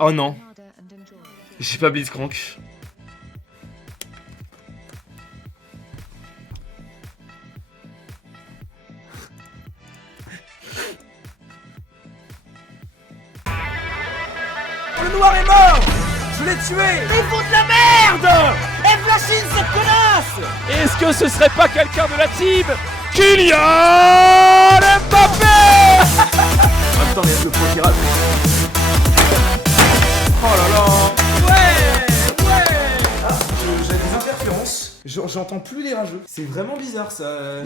Oh non. J'ai pas Blitzcrank. Le noir est mort! Je l'ai tué! Ils font de la merde! Et Flashine, cette connasse! Est-ce que ce serait pas quelqu'un de la team Kylian Mbappé? Attends, mais le pro qui rate. Oh là là! Ouais! Ah, j'ai des interférences. J'entends plus les rageux. C'est vraiment bizarre ça.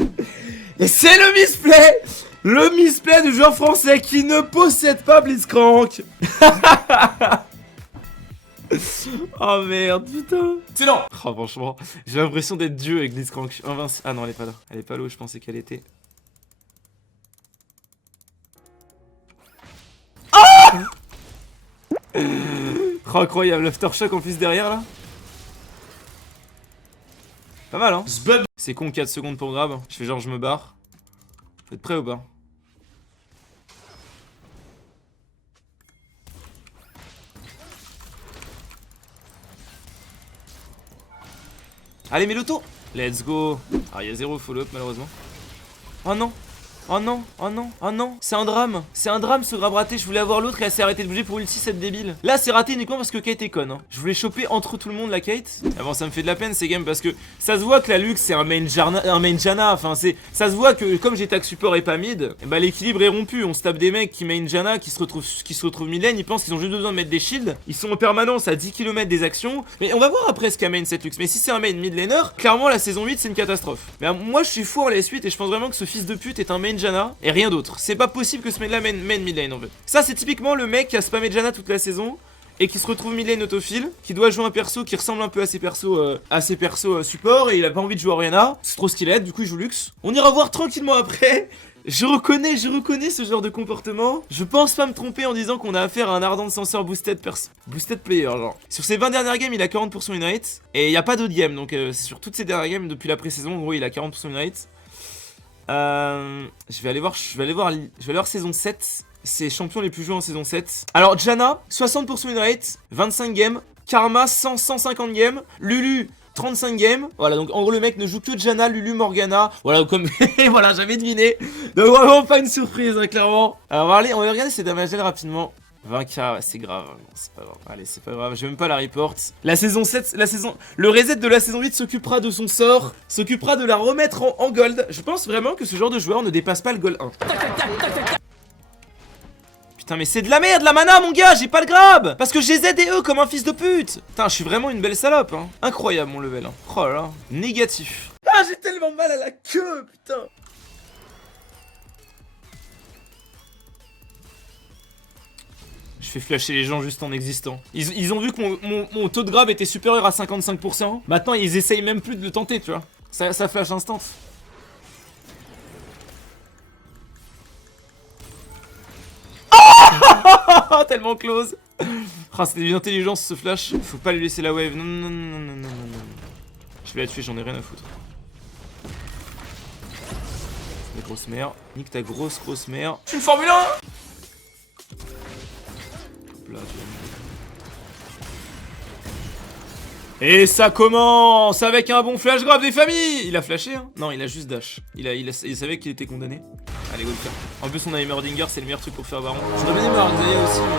Et c'est le misplay! Le misplay du joueur français qui ne possède pas Blitzcrank. Oh merde, putain. C'est non! Oh franchement, j'ai l'impression d'être Dieu avec Blitzcrank. Invincible. Ah non, elle est pas là. Elle est pas là où je pensais qu'elle était. Oh incroyable, l'aftershock en plus derrière là. Pas mal hein. C'est con 4 secondes pour grab. Je fais genre je me barre. Vous êtes prêts ou pas? Allez mets l'auto. Let's go. Ah il y a 0 follow-up malheureusement. Oh non. Oh non, oh non, oh non, c'est un drame ce grab raté, je voulais avoir l'autre et elle s'est arrêtée de bouger pour ulti cette débile. Là c'est raté uniquement parce que Kate est conne hein. Je voulais choper entre tout le monde la Kate. Ah bon ça me fait de la peine ces games parce que ça se voit que la Lux c'est un main Janna, enfin ça se voit que comme j'ai tag support et pas mid, bah l'équilibre est rompu, on se tape des mecs qui main Janna, qui se retrouvent mid lane, ils pensent qu'ils ont juste besoin de mettre des shields, ils sont en permanence à 10 km des actions, mais on va voir après ce qu'a main cette Lux, mais si c'est un main mid laner, clairement la saison 8 c'est une catastrophe. Mais moi je suis fou en la suite et je pense vraiment que ce fils de pute est un main Janna et rien d'autre. C'est pas possible que ce mec là main mid lane en fait. Ça c'est typiquement le mec qui a spammé Janna toute la saison et qui se retrouve mid lane autofile, qui doit jouer un perso qui ressemble un peu à ses persos support et il a pas envie de jouer Orianna. C'est trop skillette, du coup il joue Lux. On ira voir tranquillement après. Je reconnais ce genre de comportement. Je pense pas me tromper en disant qu'on a affaire à un ardent censeur boosted player genre. Sur ses 20 dernières games il a 40% win rate et il y a pas d'autres games donc c'est sur toutes ces dernières games depuis la pré-saison en gros il a 40% win rate. Je vais aller voir saison 7. C'est champions les plus joués en saison 7. Alors Janna 60% win rate, 25 games. Karma 150 games. Lulu 35 games. Voilà donc en gros le mec ne joue que Janna, Lulu, Morgana. Voilà comme voilà j'avais deviné. Donc vraiment pas une surprise hein, clairement. Alors on va regarder ces damages rapidement. 20k, ouais, c'est grave, non, c'est pas grave, allez c'est pas grave, j'ai même pas la report. La saison 7, le reset de la saison 8 s'occupera de son sort, s'occupera de la remettre en gold. Je pense vraiment que ce genre de joueur ne dépasse pas le gold 1. Putain mais c'est de la merde la mana mon gars, j'ai pas le grab. Parce que j'ai Z et E comme un fils de pute. Putain je suis vraiment une belle salope hein. Incroyable mon level hein. Oh là là, négatif. Ah j'ai tellement mal à la queue putain. Je fais flasher les gens juste en existant. Ils ont vu que mon taux de grab était supérieur à 55%. Maintenant, ils essayent même plus de le tenter, tu vois. Ça flash instant. Oh tellement close. Ah, c'était une intelligence ce flash. Faut pas lui laisser la wave. Non, non, non, non, non, non, non. Je vais la tuer, j'en ai rien à foutre. La grosse mère. Nique ta grosse mère. Je suis une Formule 1. Et ça commence avec un bon flash grab des familles. Il a flashé hein. Non il a juste dash. Il savait qu'il était condamné. Allez go le faire. En plus on a Heimerdinger, c'est le meilleur truc pour faire baron. J'aurais bien aimé avoir Xayah aussi mais...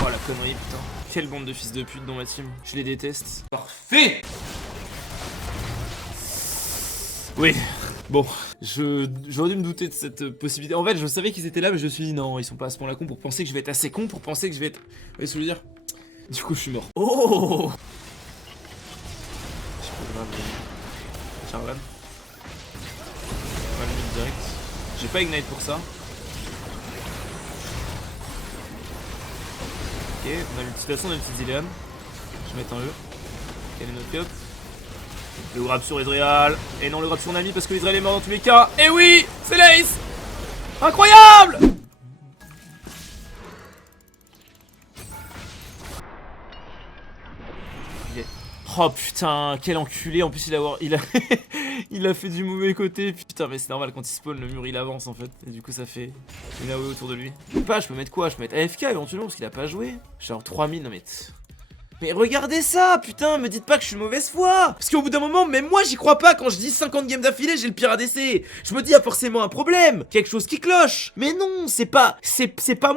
Oh la connerie putain. Quelle bande de fils de pute dans ma team. Je les déteste. Parfait. Oui. Bon, j'aurais dû me douter de cette possibilité. En fait, je savais qu'ils étaient là, mais je me suis dit non, ils sont pas à ce point-là cons pour penser que je vais être assez con pour penser que je vais être. Vous voyez ce que je veux dire? Du coup, je suis mort. Oh! Je peux grave. Charvan. On va le mettre direct. J'ai pas ignite pour ça. Ok, on a l'utilisation de la petite Zilean. Je vais mettre un E. Quel est notre cap? Le grab sur Ezreal. Et non le grab sur Nami parce que Ezreal est mort dans tous les cas. Et oui, c'est l'ace. Incroyable. Oh putain, quel enculé. En plus il a il a fait du mauvais côté. Putain mais c'est normal, quand il spawn le mur il avance en fait. Et du coup ça fait une AOE autour de lui. Pas, je peux mettre quoi? Je peux mettre AFK éventuellement parce qu'il a pas joué. Genre 3000, non mais regardez ça, putain, me dites pas que je suis de mauvaise foi. Parce qu'au bout d'un moment, même moi j'y crois pas. Quand je dis 50 games d'affilée, j'ai le pire ADC. Je me dis, il y a forcément un problème, quelque chose qui cloche. Mais non, c'est pas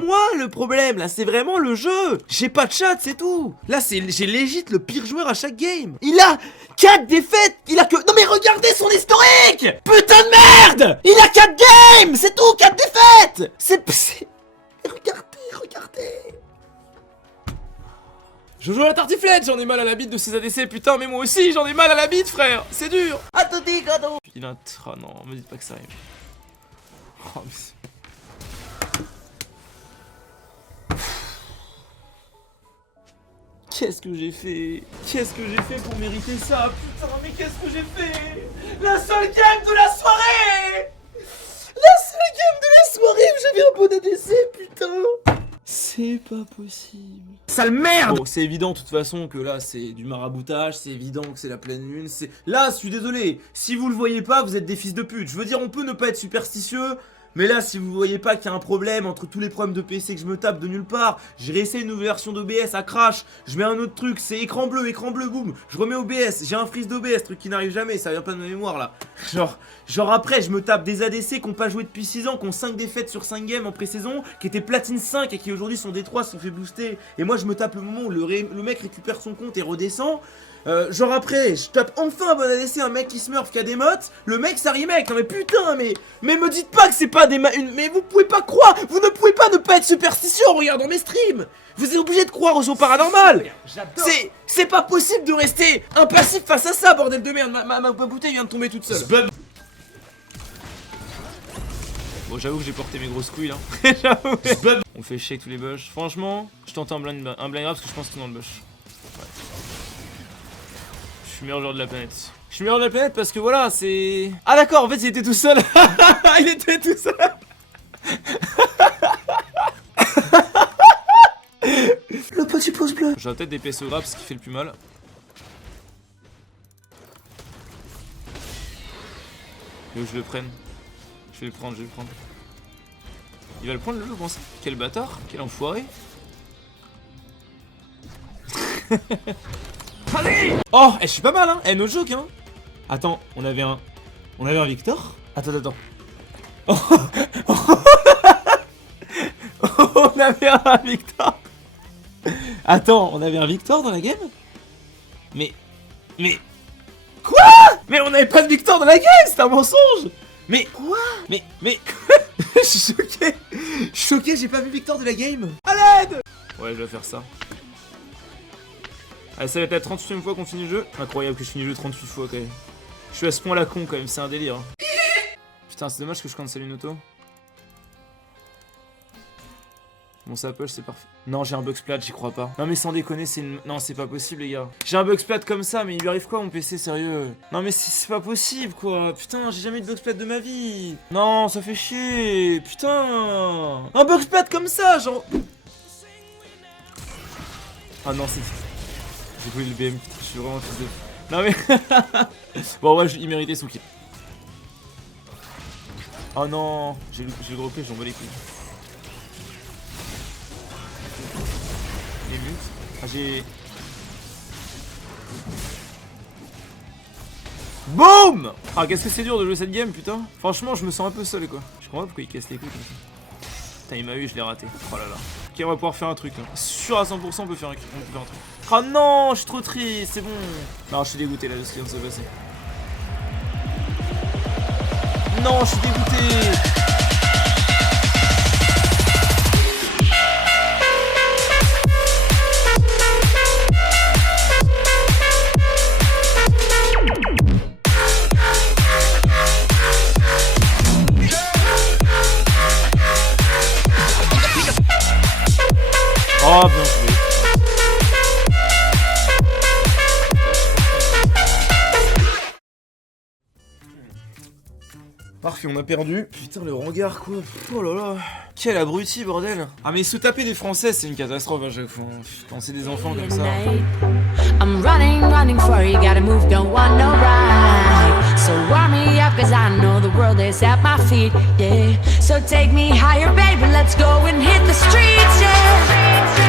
moi le problème, là, c'est vraiment le jeu. J'ai pas de chat, c'est tout. Là, j'ai légit le pire joueur à chaque game. Il a 4 défaites, il a que... Non mais regardez son historique. Putain de merde. Il a 4 games, c'est tout, 4 défaites. Regardez. Je joue à la tartiflette, j'en ai mal à la bite de ces ADC, putain, mais moi aussi j'en ai mal à la bite, frère, c'est dur. Attendez, gado. Il a un oh non, me dites pas que ça arrive. Oh, mais qu'est-ce que j'ai fait? Qu'est-ce que j'ai fait pour mériter ça? Putain, mais qu'est-ce que j'ai fait? La seule game de la soirée! La seule game de la soirée où j'avais un bon ADC, putain! C'est pas possible. Sale merde! Bon, c'est évident de toute façon que là c'est du maraboutage, c'est évident que c'est la pleine lune, c'est... Là, je suis désolé, si vous le voyez pas, vous êtes des fils de pute. Je veux dire, on peut ne pas être superstitieux, mais là, si vous voyez pas qu'il y a un problème entre tous les problèmes de PC que je me tape de nulle part, j'ai réessayé une nouvelle version d'OBS, à crash, je mets un autre truc, c'est écran bleu, boum, je remets OBS, j'ai un freeze d'OBS, truc qui n'arrive jamais, ça vient pas de ma mémoire là. Genre après, je me tape des ADC qui ont pas joué depuis 6 ans, qui ont 5 défaites sur 5 games en pré-saison, qui étaient platine 5 et qui aujourd'hui sont D3, se sont fait booster. Et moi, je me tape le moment où le mec récupère son compte et redescend. Genre après, je tape enfin un bon ADC, un mec qui smurf, qui a des mottes, le mec ça remake, non mais putain, mais me dites pas que c'est pas des mais vous pouvez pas croire, vous ne pouvez pas ne pas être superstitieux en regardant mes streams. Vous êtes obligé de croire aux shows paranormal. C'est pas possible de rester impassif face à ça, bordel de merde, ma bouteille vient de tomber toute seule. Bon, j'avoue que j'ai porté mes grosses couilles là. J'avoue. On fait chier avec tous les bush. Franchement, je tente un blind grab parce que je pense qu'il est dans le bush. Ouais. Je suis meilleur joueur de la planète. Je suis meilleur de la planète parce que voilà, c'est... Ah d'accord, en fait il était tout seul. Il était tout seul. Le petit pouce bleu. J'ai la tête des PSO grab, ce qui fait le plus mal. Et où je le prenne. Je vais le prendre, Il va le prendre le jeu, je pense. Quel bâtard, quel enfoiré. Allez. Oh, je suis pas mal hein. No joke hein. Attends, on avait un Victor. Attends. Oh. On avait un Victor. Attends, on avait un Victor dans la game. Mais quoi? Mais on avait pas de Victor dans la game, c'est un mensonge. Mais quoi? Mais je suis choqué, j'ai pas vu Victor de la game. A l'aide. Ouais, je vais faire ça. Allez, ça va être la 38ème fois qu'on finit le jeu. Incroyable que je finis le jeu 38 fois quand même. Je suis à ce point la con quand même, c'est un délire. Putain, c'est dommage que je cancelle une auto. Bon, ça push, c'est parfait. Non, j'ai un bug splat, j'y crois pas. Non, mais sans déconner, c'est une... Non, c'est pas possible, les gars. J'ai un bug splat comme ça, mais il lui arrive quoi, mon PC, sérieux? Non, mais c'est pas possible, quoi. Putain, j'ai jamais eu de bug splat de ma vie. Non, ça fait chier. Putain. Un bug splat comme ça, genre... Ah non, c'est... J'ai voulu le BM, je suis vraiment fils de... Non, mais... Bon, ouais, il méritait son kill. Oh non, j'ai le gros play, j'en bats les couilles. Les mutes. Ah, j'ai... BOUM! Ah, qu'est-ce que c'est dur de jouer cette game, putain. Franchement, je me sens un peu seul, quoi. Je comprends pas pourquoi il casse les couilles comme ça. Putain, il m'a eu, je l'ai raté. Oh là là. Ok, on va pouvoir faire un truc, là. Sûr à 100%, on peut faire un truc. Oh non, je suis trop triste, c'est bon. Non, je suis dégoûté, là, de ce qui vient de se passer. Non, je suis dégoûté. Oh, bien joué. Parfait, on a perdu. Putain, le regard, quoi. Oh là là. Quel abruti, bordel. Ah, mais se taper des Français, c'est une catastrophe à chaque fois. Quand c'est des enfants comme ça. I'm running, running for you. Gotta move, don't want no ride. So warm me up, cause I know the world is at my feet, yeah. So take me higher, baby, let's go and hit the streets, yeah.